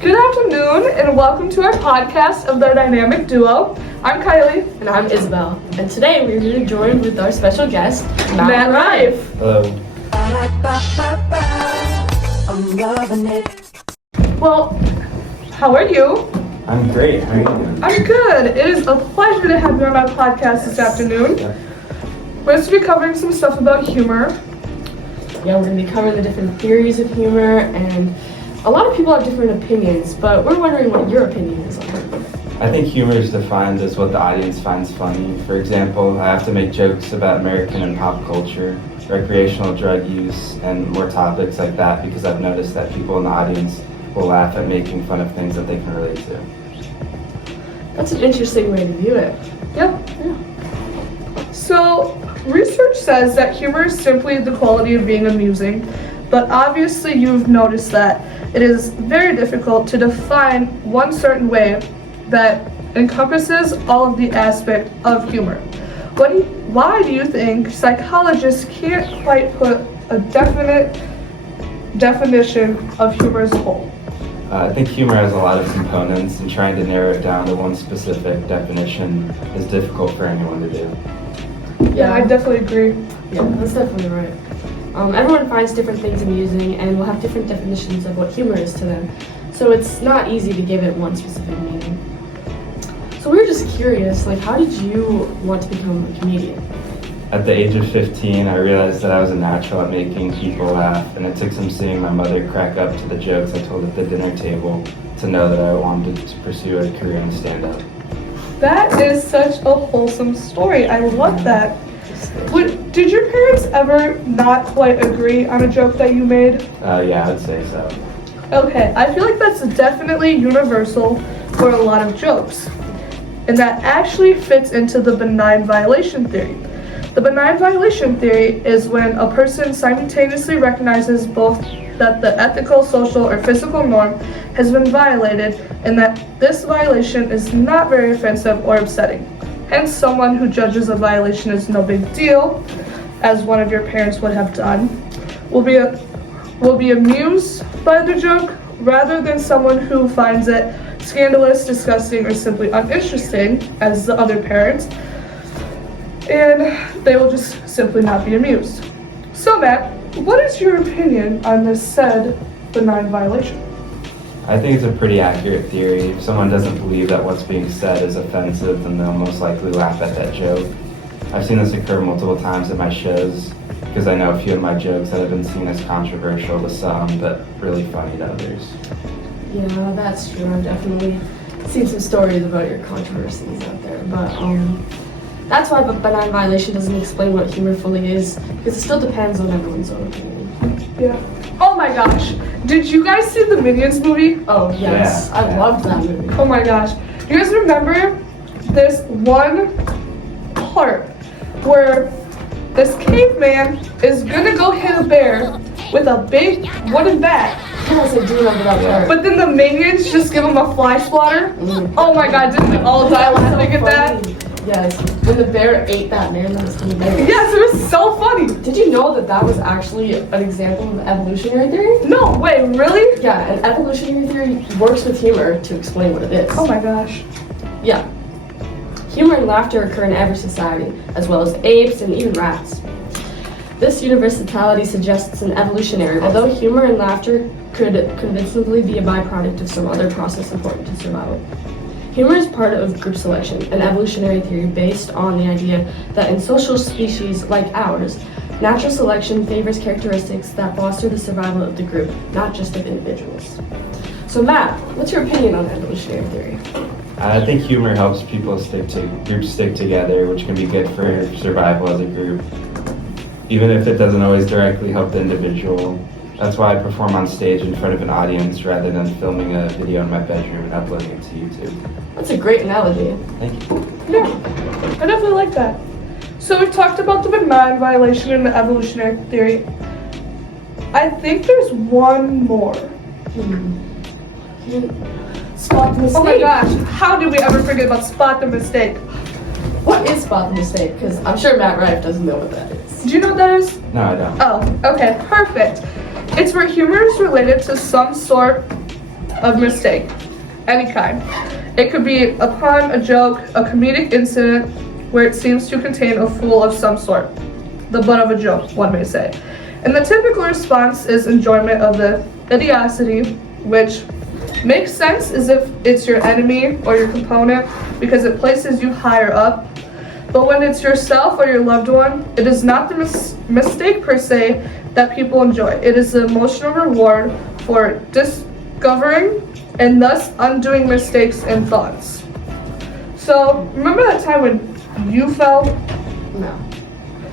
Good afternoon and welcome to our podcast of The Dynamic Duo. I'm Kylie. And I'm Isabel. And today we're here joined with our special guest, Matt Rife. Hello. I'm loving it. Well, how are you? I'm great. How are you doing? I'm good. It is a pleasure to have you on our podcast this afternoon. Yeah. We're going to be covering some stuff about humor. Yeah, we're going to be covering the different theories of humor, and a lot of people have different opinions, but we're wondering what your opinion is on it. I think humor is defined as what the audience finds funny. For example, I have to make jokes about American and pop culture, recreational drug use, and more topics like that because I've noticed that people in the audience will laugh at making fun of things that they can relate to. That's an interesting way to view it. Yeah. So, research says that humor is simply the quality of being amusing, but obviously you've noticed that it is very difficult to define one certain way that encompasses all of the aspect of humor. Why do you think psychologists can't quite put a definite definition of humor as a whole? I think humor has a lot of components, and trying to narrow it down to one specific definition is difficult for anyone to do. Yeah, I definitely agree. Yeah, that's definitely right. Everyone finds different things amusing and will have different definitions of what humor is to them. So it's not easy to give it one specific meaning. So we were just curious, how did you want to become a comedian? At the age of 15, I realized that I was a natural at making people laugh, and it took some seeing my mother crack up to the jokes I told at the dinner table to know that I wanted to pursue a career in stand-up. That is such a wholesome story. I love that. Did your parents ever not quite agree on a joke that you made? Yeah, I'd say so. Okay, I feel like that's definitely universal for a lot of jokes. And that actually fits into the benign violation theory. The benign violation theory is when a person simultaneously recognizes both that the ethical, social, or physical norm has been violated and that this violation is not very offensive or upsetting. Hence, someone who judges a violation as no big deal, as one of your parents would have done, will be amused by the joke rather than someone who finds it scandalous, disgusting, or simply uninteresting, as the other parents, and they will just simply not be amused. So Matt, what is your opinion on this said benign violation? I think it's a pretty accurate theory. If someone doesn't believe that what's being said is offensive, then they'll most likely laugh at that joke. I've seen this occur multiple times at my shows because I know a few of my jokes that have been seen as controversial to some, but really funny to others. Yeah, that's true. I've definitely seen some stories about your controversies out there, but that's why benign violation doesn't explain what humor fully is, because it still depends on everyone's own opinion. Yeah. Oh my gosh, did you guys see the Minions movie? Oh yes, Yeah. I loved that movie. Oh my gosh, do you guys remember this one part where this caveman is gonna go hit a bear with a big wooden bat? Yes, I do remember that part. But then the minions just give him a fly swatter. Oh my god, didn't we all die laughing at that? Yes, when the bear ate that man that was coming back. Yes, it was so funny. Did you know that that was actually an example of evolutionary theory? No, wait, really? Yeah, and evolutionary theory works with humor to explain what it is. Oh my gosh. Yeah. Humor and laughter occur in every society, as well as apes and even rats. This universality suggests an evolutionary, although humor and laughter could convincingly be a byproduct of some other process important to survival. Humor is part of group selection, an evolutionary theory based on the idea that in social species like ours, natural selection favors characteristics that foster the survival of the group, not just of individuals. So Matt, what's your opinion on evolutionary theory? I think humor helps groups stick together, which can be good for survival as a group, even if it doesn't always directly help the individual. That's why I perform on stage in front of an audience rather than filming a video in my bedroom and uploading it to YouTube. That's a great analogy. Thank you. Yeah, I definitely like that. So we've talked about the benign violation and the evolutionary theory. I think there's one more. Spot the mistake. Oh my gosh, how did we ever forget about spot the mistake? What is spot the mistake? Because I'm sure Matt Rife doesn't know what that is. Do you know what that is? No, I don't. Oh, okay, perfect. It's where humor is related to some sort of mistake, any kind. It could be a pun, a joke, a comedic incident where it seems to contain a fool of some sort. The butt of a joke, one may say. And the typical response is enjoyment of the idiocy, which makes sense as if it's your enemy or your component because it places you higher up. But when it's yourself or your loved one, it is not the mistake per se that people enjoy. It is the emotional reward for discovering and thus undoing mistakes and thoughts. So, remember that time when you fell? No.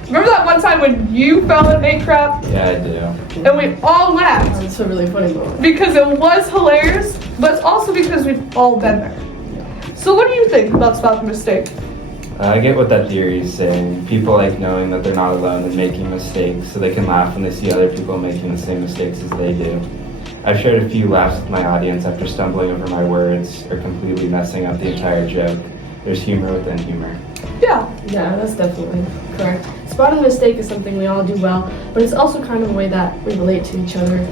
Remember that one time when you fell and ate crap? Yeah, I do. And we all laughed That's a really funny moment. because it was hilarious, but it's also because we've all been there. So what do you think about spot the mistake? I get what that theory is saying. People like knowing that they're not alone in making mistakes, so they can laugh when they see other people making the same mistakes as they do. I've shared a few laughs with my audience after stumbling over my words or completely messing up the entire joke. There's humor within humor. Yeah, Yeah, that's definitely correct. Spotting a mistake is something we all do well, but it's also kind of a way that we relate to each other.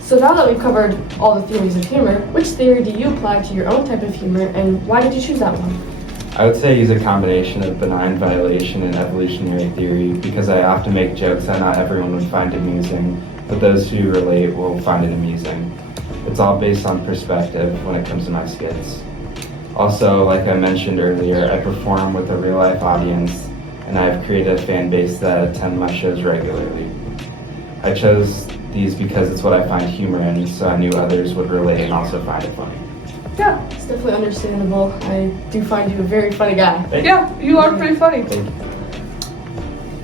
So now that we've covered all the theories of humor, which theory do you apply to your own type of humor, and why did you choose that one? I would say use a combination of benign violation and evolutionary theory because I often make jokes that not everyone would find amusing, but those who relate will find it amusing. It's all based on perspective when it comes to my skits. Also, like I mentioned earlier, I perform with a real-life audience, and I've created a fan base that attend my shows regularly. I chose these because it's what I find humor in, so I knew others would relate and also find it funny. yeah, It's definitely understandable. I do find you a very funny guy. Thank yeah, you are pretty funny. Thank you.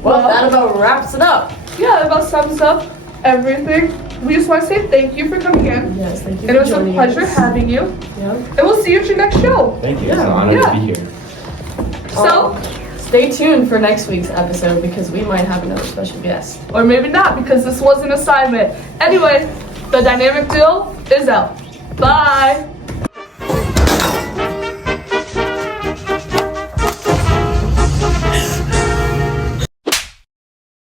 Well, that about wraps it up. Yeah, that about sums up everything. We just want to say thank you for coming in. Yes, thank you And it for was a joining pleasure us. having you. Yeah. And we'll see you at your next show. Thank you. It's an Yeah. honor Yeah. to be here. So, Stay tuned for next week's episode because we might have another special guest. or maybe not because this was an assignment. Anyway, the dynamic duo is out. Bye.